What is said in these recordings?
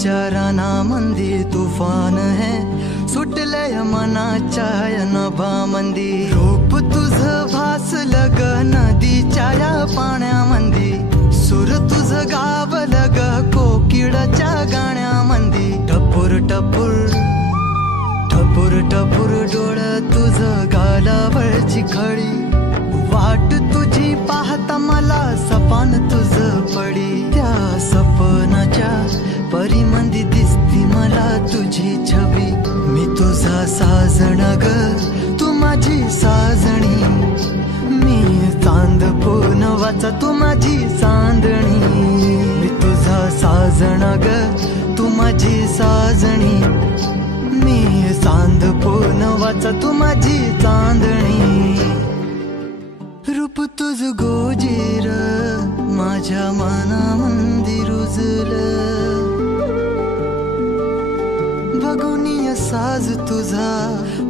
विचारांमध्ये तुफान है, सुटलय मनाच्या नभामंदी. रूप तुझं भासलं ग नदीच्या या पाण्यामंदी, सूर तुझं गावलं ग कोकिळाच्या गाण्यामंदी. टपूर टपूर टपूर टपूर डोळं तुझं गालावरची खळी, वाट तुझी पाहता मला सपान तुझं पडी. त्या सपनाच्या परीमंदी दिसती मला तुझी छबी. मी तुझा साजण ग तू माझी साजणी, मी चांद पूनवाचा तू माझी चांदणी. मी तुझा साजण ग तू माझी साजणी, मी चांद पूनवाचा तू माझी चांदणी. रूप तुझ गोजीर माझ्या मनामंदी रुजलं, बघुनिय साज तुझा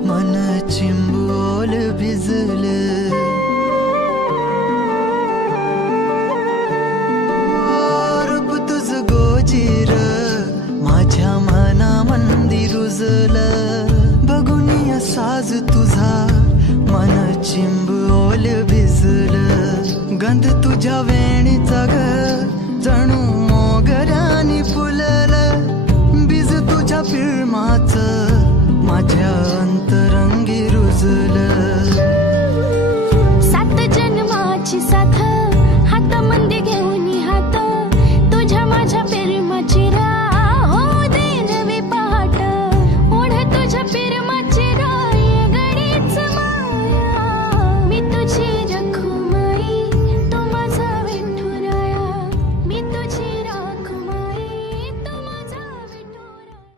मन चिंबोल भिजलं. रूप तुझ गोजीर माझ्या मनामंदी रुजलं, बघुनिय साज तुझा मन चिंबोल भिजलं. गंध तुझ्या